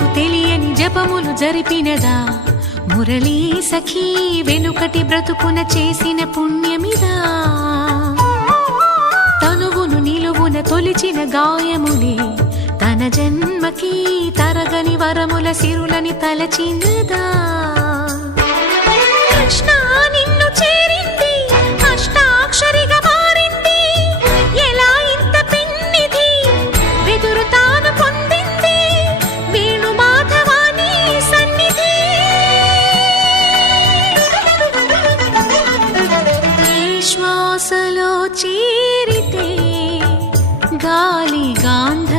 నాకు తెలియని జపములు జరిపినదా? మురళీ సఖీ వెనుకటి బ్రతుకున చేసిన పుణ్యమిదా? తనువును నిలువున తొలిచిన గాయములే తన జన్మకి తరగని వరముల సిరులని తలచినదా వలసలో చేరితే గాలి గాంధ